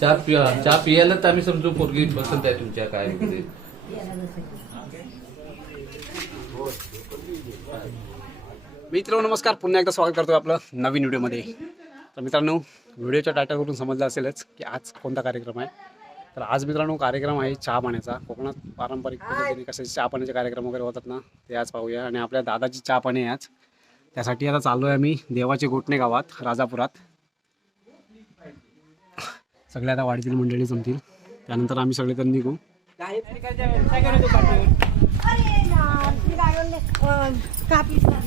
चहा पिया चहा पियाला तर आम्ही समजू पोरगी पसंत आहे तुमच्या काय वगैरे. मित्र नमस्कार. पुन्हा एकदा स्वागत करतो आपलं नवीन व्हिडिओमध्ये. तर मित्रांनो व्हिडिओच्या टायटलवरून समजलं असेलच की आज कोणता कार्यक्रम आहे. तर आज मित्रांनो कार्यक्रम आहे चहा पाण्याचा. कोकणात पारंपरिक पद्धतीने कसे चहा पाण्याचे कार्यक्रम वगैरे होतात ना ते आज पाहूया. आणि आपल्या दादाची चहा पाणी आहे आज. त्यासाठी आता चाललो आहे आम्ही देवाचे गोटणे गावात राजापुरात. सगळ्या आता वाडीतील मंडळी जमतील. त्यानंतर आम्ही सगळे तर निघू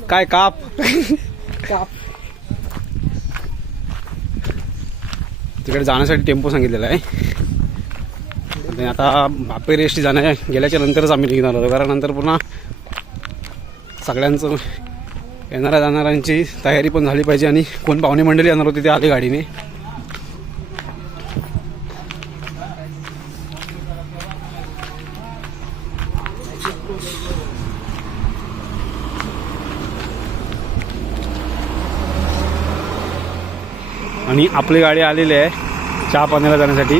काय काप? तिकडे जाण्यासाठी टेम्पो सांगितलेला आहे. आणि आता बापे रेष्टी जाण्या गेल्याच्या नंतरच आम्ही निघणार होतो कारण नंतर पुन्हा सगळ्यांचं येणाऱ्या जाणाऱ्यांची तयारी पण झाली पाहिजे आणि कोण पाहुणे मंडळी येणार होते ते आले गाडीने. आणि आपली गाडी आलेली आहे. चहा पाण्याला जाण्यासाठी.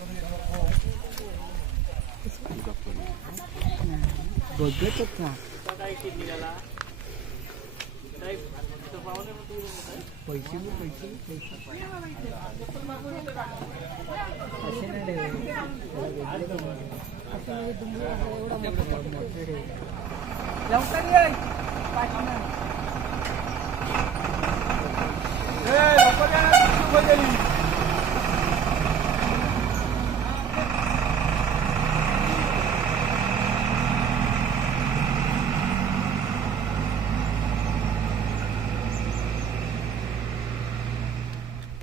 rồi biết tất cả पैसे पैसे पैसे लवकर ये लवकर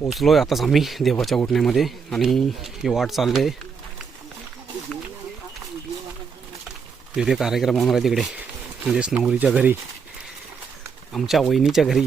पोचलो आहे आताच आम्ही देवाच्या घुटण्यामध्ये आणि ही वाट चालले तिथे कार्यक्रम होणार आहे तिकडे. म्हणजेच नवरीच्या घरी आमच्या वहिनीच्या घरी.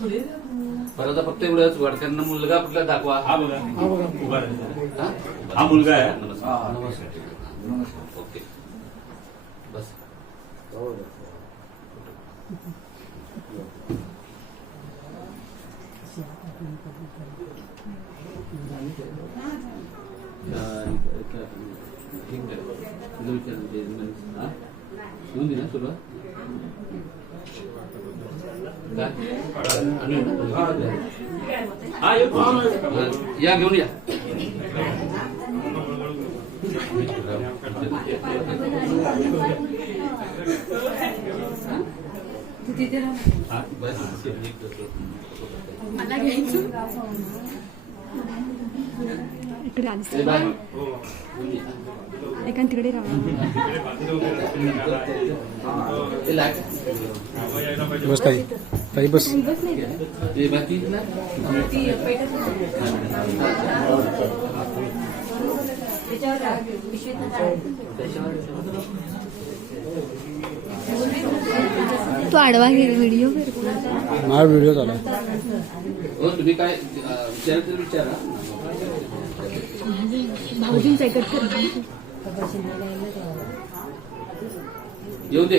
परत आता फक्त एवढंच. वडक्यांना मुलगा कुठला दाखवा. हा बघा. उभा. हा? हा मुलगा आहे. नमस्कार. नमस्कार. ओके. बस. ठीक आहे हा? येऊन दे ना सुरुवात काय? आणि- हा येतो हा. हा, या घेऊन या बस. मला घ्यायचं इकडे आलीस. एका तिकडे राहा. बस ताई ताई बस? तू आडवा घे व्हिडिओ माझा व्हिडिओ चालू. हो तुम्ही काय विचारा भाऊजींचा एकच कर. येऊ दे.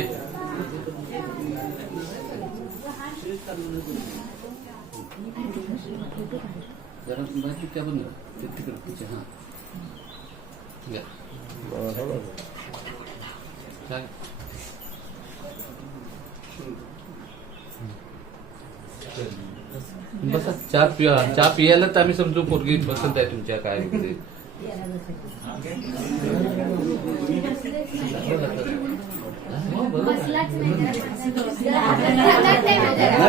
जरा बाकी त्या पण तिकडे तिच्या काय बसा चहा पिया चहा पियाला तर आम्ही समजू पोरगी बसत आहे तुमच्या काय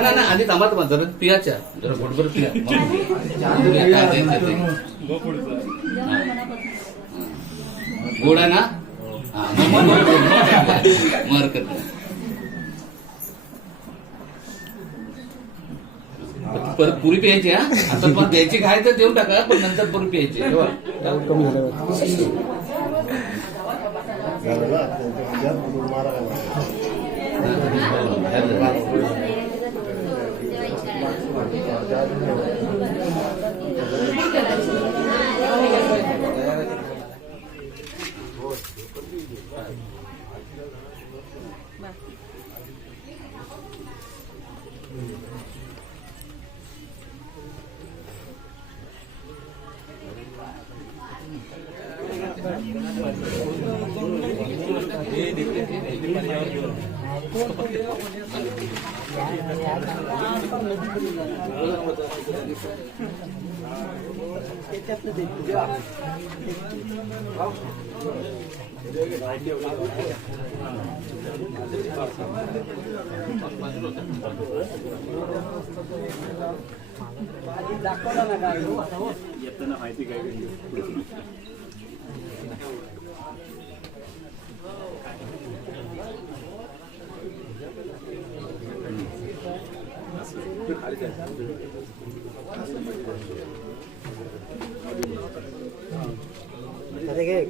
नाही, आधी थांबा थांबा जरा पियाच्या. जरा घोटभर पिया. गोड आहे ना? मग- मग- मग- मग- मग हरकत नाही. परत पुरी प्यायची हा? आता पण द्यायची काय तर देऊ टाका पण नंतर पुरी प्यायची. कमी झालं हा? हा तीन नंबर हा. ही आई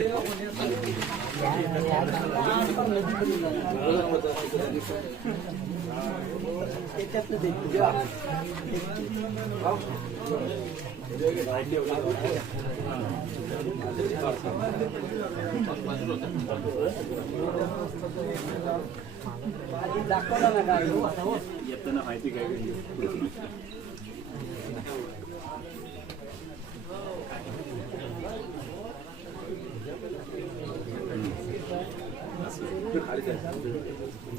या कोणते येते का बड्डे माहिती काय? कापायची या केक कापायची या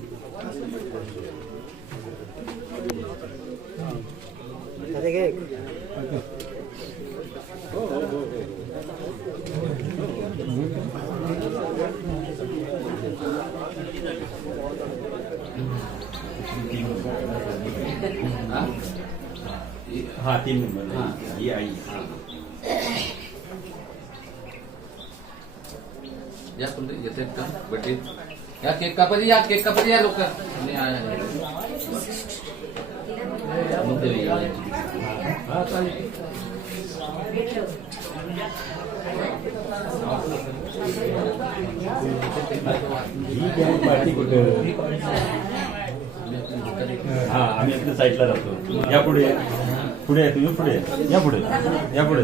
लोक आणि या- या- या. मग ते या. पार्टी कुठं हा आम्ही आपल्या साईडला राहतो या पुढे पुढे या, तुम्ही पुढे या. या पुढे या पुढे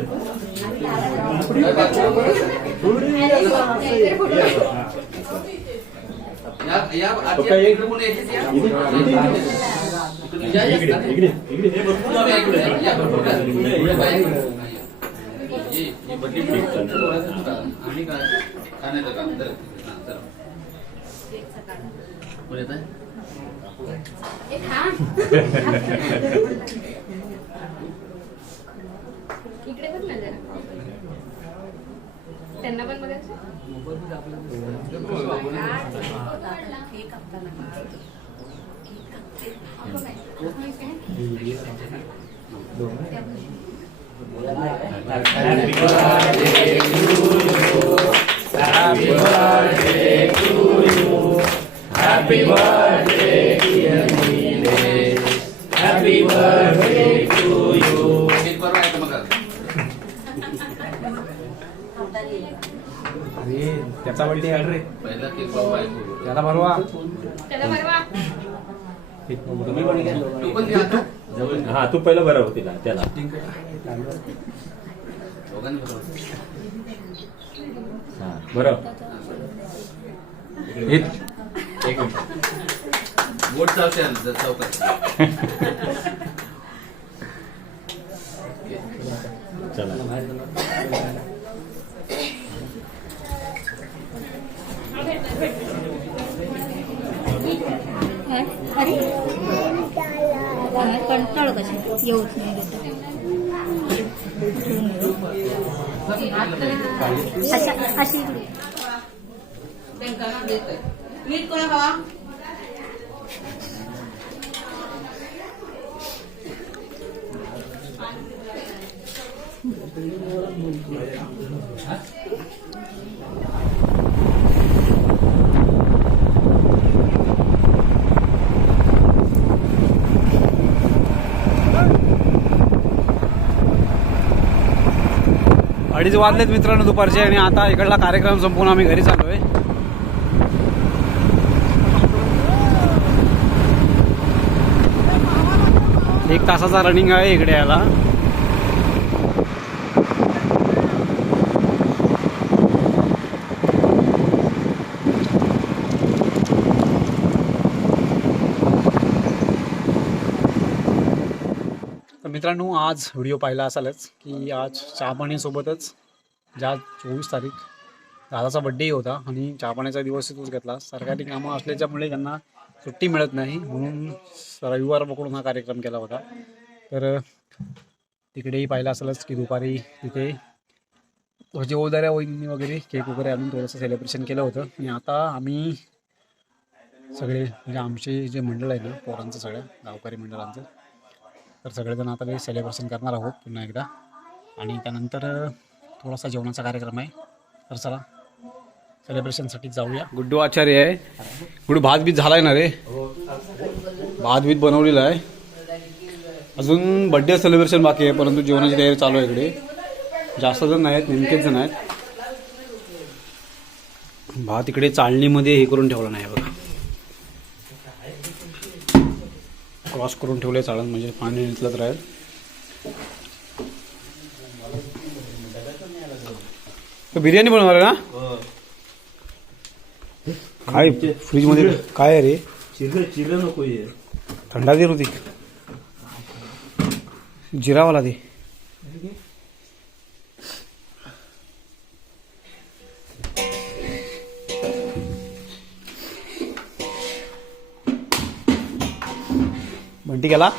या या आजी पप्पा, एक- इकडे कोण यायचे या? इकडे- इकडे या, या, इकडे या. इकडे इकडे तुम्ही या इकडे, या, या, बरोबर आहे. इकडे बाहेर इकडे. ये, ये बड्डे केक तुमचं बोलायचं का? आणि काय खाण्याचं काम तर हा, चला. कोण येत आहे इकडे बघ ना जरा. त्यांना पण बघायचं केक अरे त्याचा बर्थडे आहे रे. पहिला केक बरोबर आहे त्याला बरोवा त्याला बरवा तू पण घ्या आता. हा तू पहिलं बरं होती त्याला. दोघांनी हा बरं हे एक मिनिट. बोट चालते चौकात. चला. अरे कंटाळ कशी येऊच नाही देत. अशा- अशी इकडे. अडीच वाजलेत मित्रांनो दुपारचे आणि आता इकडला कार्यक्रम संपून आम्ही घरी चाललोय. एक तासाचा रनिंग आहे इकडे याला मित्रांनो आज व्हिडिओ पाहिला असालच की आज चहापाण्यासोबतच ज्या चोवीस तारीख दादाचा बड्डेही होता आणि चहापाण्याचा दिवस तोच घेतला. सरकारी कामं असल्याच्यामुळे त्यांना सुट्टी मिळत नाही म्हणून रविवार पकडून हा कार्यक्रम केला होता. तर तिकडेही पाहिलं असेलच की दुपारी तिथे जेवदाऱ्या वहिनी वगैरे केक वगैरे आणून थोडंसं सेलिब्रेशन केलं होतं. आणि आता आम्ही सगळे म्हणजे आमचे जे मंडळ आहे ना पोरांचं सगळ्या गावकरी मंडळांचं तर सगळेजण आता काही सेलिब्रेशन करणार आहोत पुन्हा एकदा. आणि त्यानंतर थोडासा जेवणाचा कार्यक्रम आहे. तर चला सेलिब्रेशनसाठी जाऊया. गुड्डू आचार्य आहे. गुड्डू भात बीत झालाय ना रे? भात बीत बनवलेला आहे. अजून बड्डे सेलिब्रेशन बाकी आहे परंतु जेवणाची तयारी चालू आहे इकडे. जास्त जण नाही आहेत नेमकेच जण आहेत. भात इकडे चाळणीमध्ये हे करून ठेवला नाही बघा. क्रॉस करून ठेवले चाळण म्हणजे पाणी निचलत राहील बिर्याणी बनवणार आहे ना? काय फ्रीजमध्ये काय रे? चिरलं चिरलं नको थंडा दे होती जिरावाला दे बंटी गेला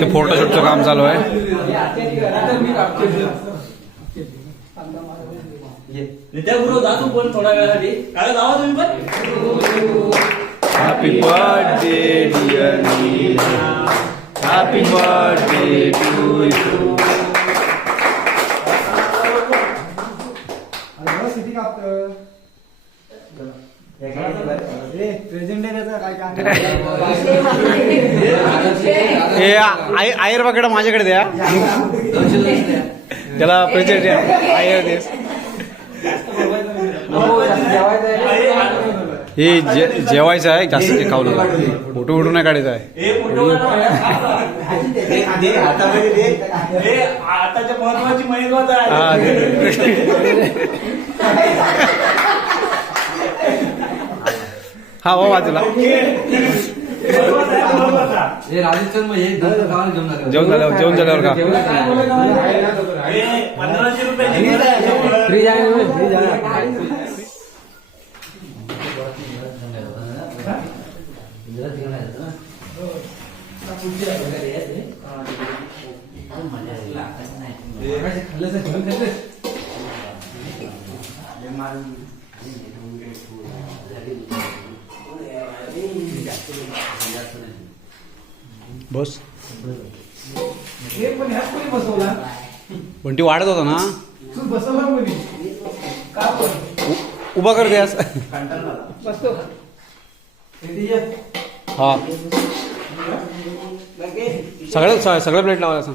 ते फोटोशूटचं काम चालू आहे. थोड्या वेळासाठी. काय जावा तुम्ही पण? Happy birthday dear happy birthday to you हे आय आयर बकेट माझ्याकडे द्या. त्याला प्रेझेंट आयर देस हे जे- जेवायचं आहे जास्त ते खाऊ नका. फोटो फोटो नाही काढायचा आहे. हे हे हा. हा हो बाजूला. हे राजेश्वर मग हे गावाला. जेवण झाल्यावर जेवण झाल्यावर का बस. बंटी वाढत होता ना? उभा कर द्यास हा. सगळं सगळं प्लेट लावायला सांग.